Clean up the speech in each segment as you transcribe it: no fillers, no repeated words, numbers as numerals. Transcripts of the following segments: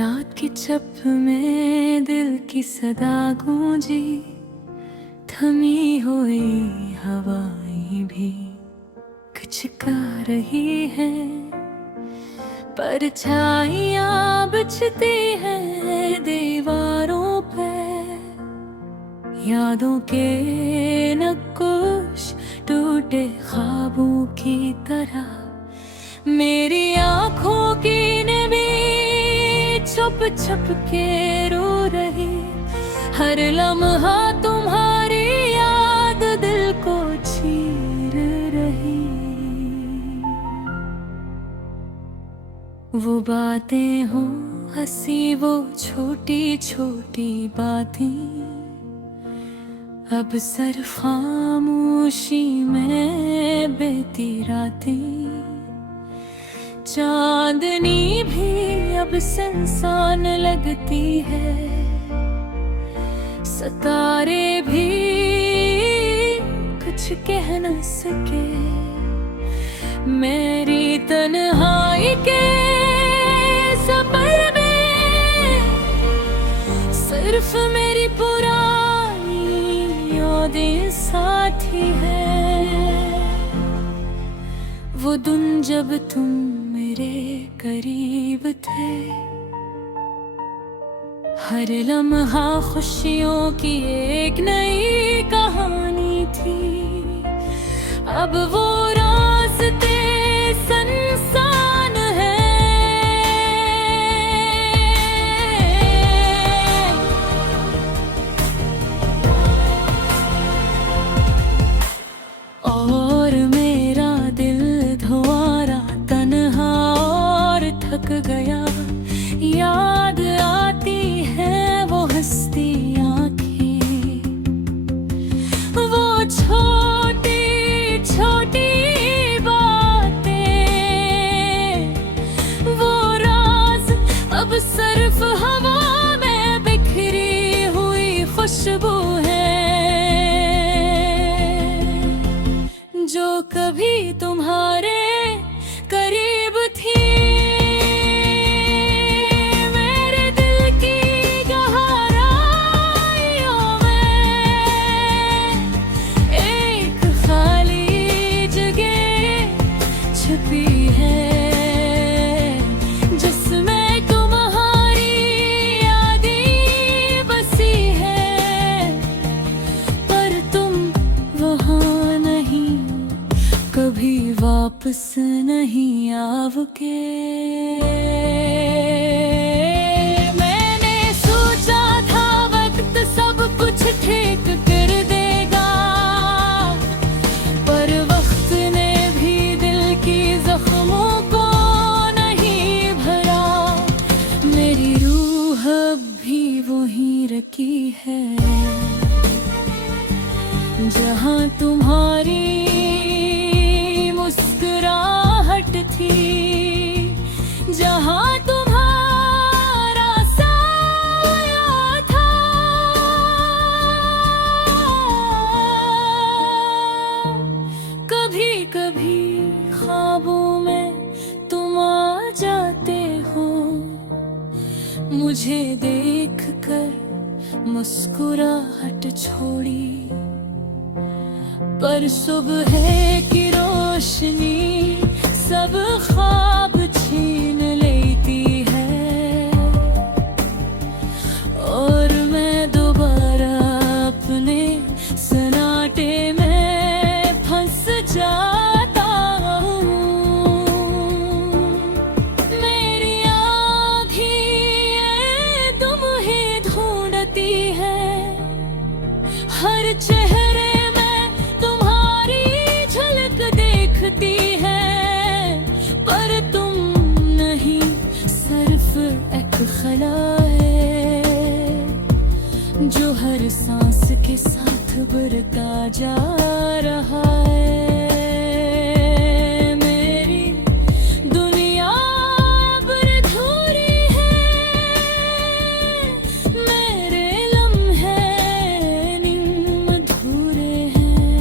रात की छप में दिल की सदा गूंजी, थमी हुई हवाएं भी कुछ गा रही है। परछाइयाँ बिछती हैं दीवारों पे, यादों के नक्काश टूटे ख्वाबों की तरह। मेरी आँखों की नमी छुप छुप के रो रही, हर लम्हा तुम्हारी याद दिल को चीर रही। वो बातें हो हंसी, वो छोटी छोटी बातें, अब सिर्फ खामोशी में बहती रातें। चांदनी भी अब इंसान लगती है, सितारे भी कुछ कह न सके। मेरी तन्हाई के सफर में सिर्फ मेरी पुरानी यादें साथी है। वो दिन जब तुम मेरे करीब थे, हर लम्हा खुशियों की एक नई कहानी थी। अब वो रास्ते सुनसान है, और मेरा दिल धुआरा तन्हा और थक गया। याद आती है वो हंसती आँखें, वो छोटी छोटी बातें, वो राज अब सिर्फ हवा में बिखरी हुई खुशबू है, जो कभी तुम्हारे करीब थी। कभी वापस नहीं आओगे। मैंने सोचा था वक्त सब कुछ ठीक कर देगा, पर वक्त ने भी दिल की जख्मों को नहीं भरा। मेरी रूह अब भी वहीं रखी है, जहाँ तुम्हारी मुस्कुराहट थी, जहाँ तुम्हारा साया था। कभी कभी ख्वाबों में तुम आ जाते हो, मुझे देखकर मुस्कुराहट छोड़ी, पर सुबह की रोशनी सब ख्वाब छीन लेती है, और मैं दोबारा अपने सन्नाटे में फंस जाता हूँ। मेरी आँखें तुम्हें ढूंढती है, हर चेहरे है, पर तुम नहीं, सिर्फ एक ख्याल है, जो हर सांस के साथ बढ़ता जा रहा है। मेरी दुनिया अब अधूरी है, मेरे लम्हे नीम अधूरे हैं।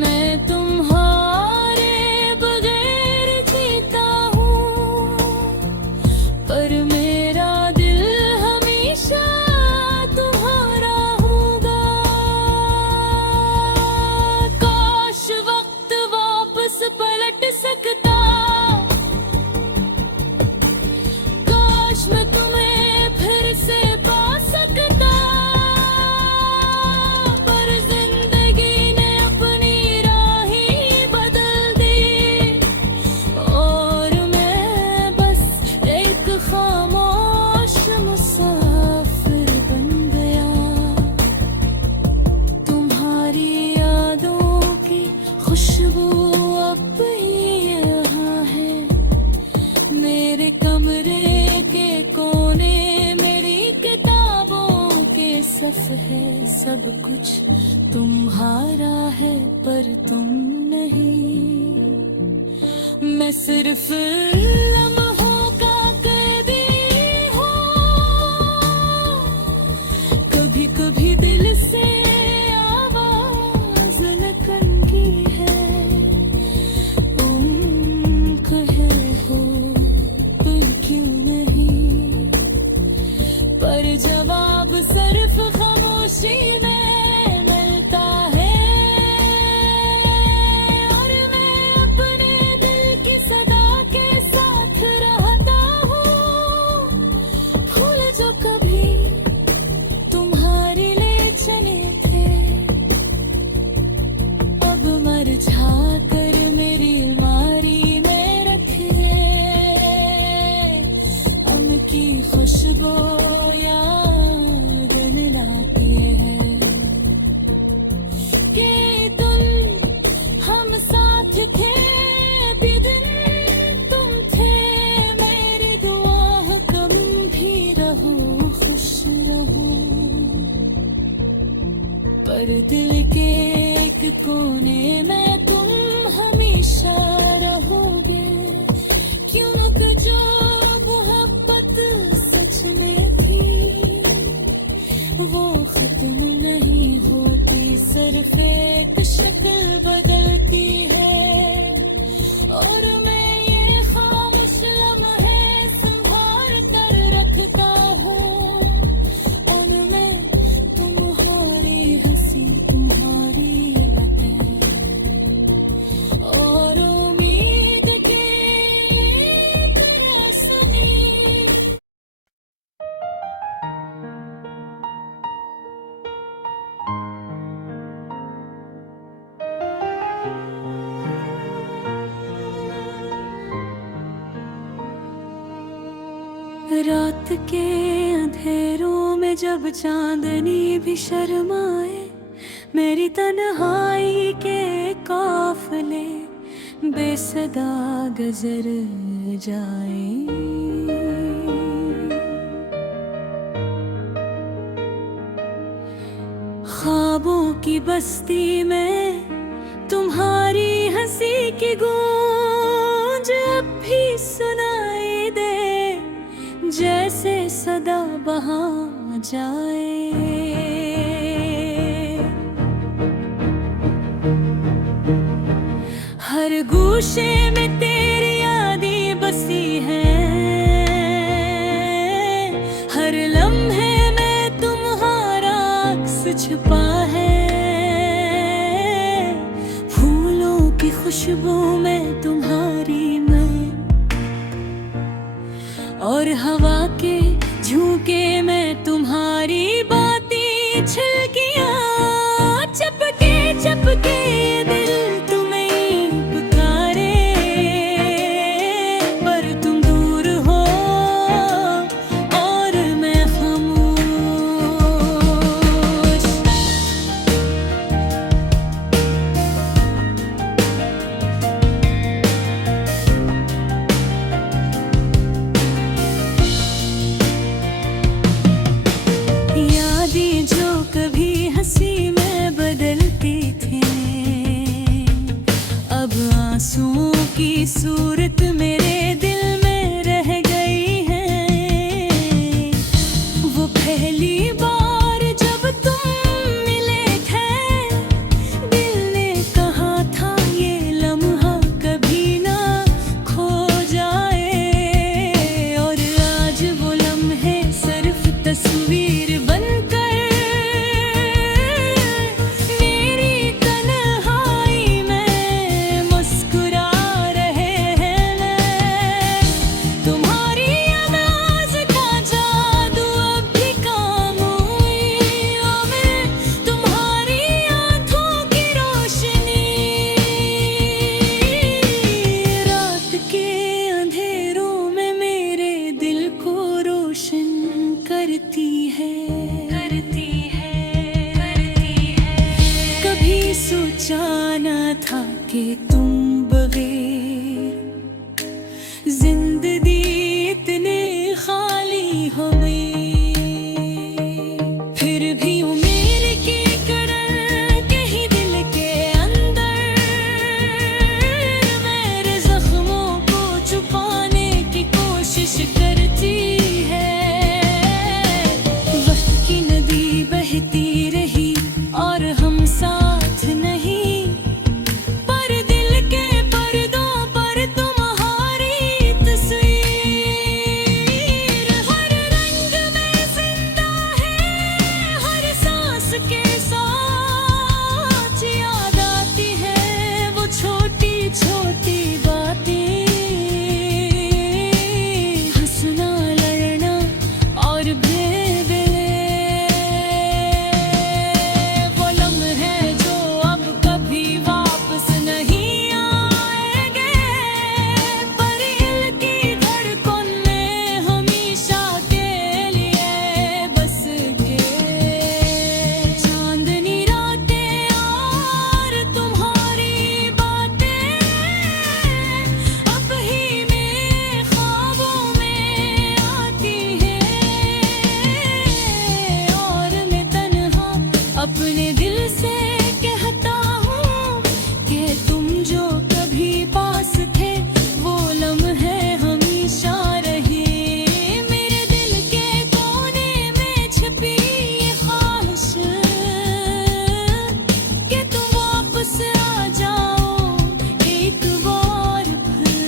मैं तुम्हारे बगैर जीता हूँ, है सब कुछ तुम्हारा है पर तुम नहीं। मैं सिर्फ लम्हों का कैदी हूँ, कभी कभी दिल से आवाज लखन की है। तुम कहे हो तुम क्यों नहीं, पर जवाब सिर्फ खामोशी में मिलता है। और मैं अपने दिल की सदा के साथ रहता हूँ। फूल जो कभी तुम्हारे लिए चने थे, अब मुरझा कर मेरी अलमारी में रखे। उनकी खुशबू याद दिलाती है कि तुम हम साथ थे, भी दिन तुम थे। मेरी दुआ कम भी रहो खुश रहो, पर दिल के एक कोने में तुम हमेशा रहोगे। क्योंकि जो मोहब्बत सच में थी वो खत्म नहीं होती, सिर्फ एक शक्ल बदलती है। और मैं ये खामोश लम्हे संभाल कर रखता हूँ, उनमें तुम्हारी हंसी तुम्हारी लहर और उम्मीद के एक रोशनी। रात के अंधेरों में जब चांदनी भी शर्माए, मेरी तन्हाई के काफिले बेसदा गुजर जाए। ख्वाबों की बस्ती में तुम्हारी हंसी की गूंज अब भी सुनाई दे, जैसे सदा बहा जाए। हर गूशे में तेरी यादें बसी हैं, हर लम्हे में तुम्हारा अक्स छुपा है। फूलों की खुशबू में तुम्हारी मैं, और हवा के झोंके में तुम्हारी बातें छिलकियां। चपके चपके दिल तुम्हें पुकारे, पर तुम दूर हो और मैं खामोश। यादें जो कभी हंसी में बदलती थी, अब आंसुओं की सूरत मेरे दिल में रह गई है। वो पहली बार जब तुम मिले थे, दिल ने कहा था ये लम्हा कभी ना खो जाए। और आज वो लम्हे सिर्फ तस्वीर बनकर मेरी तन्हाई में मुस्कुरा रहे हैं। तुम्हारी आवाज का जादू अब भी खामोश, मैं तुम्हारी आंखों की रोशनी। रात के अंधेरों में मेरे दिल को रोशन करती है। कभी सोचा न था कि तुम बगैर जिंदगी इतने खाली हो गई, फिर भी उम्मीद बसी है। वक्त की नदी बहती रही और हम साथ नहीं, पर दिल के पर्दों पर तुम्हारी तस्वीर। हर रंग में जिंदा है, हर सांस के साथ याद आती है वो छोटी छोटी बातें। हंसना, लड़ना और भेदले, वो लम्हे जो अब कभी वापस नहीं आएंगे। पर दिल की धड़कन में हमेशा के लिए बस के। चांदनी रातें और तुम्हारी बातें अब ही मेरे ख्वाबों में आती है। और मैं तन्हा अपने दिल से कहता हूँ कि तुम जो कभी पास थे वो लम्हे हमेशा रहे। मेरे दिल के कोने में छिपी ये ख्वाहिश कि तुम वापस आ जाओ एक बार फिर।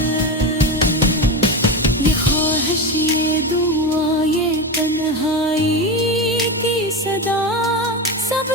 ये ख्वाहिश, ये दुआ, ये तन्हाई की सदा सब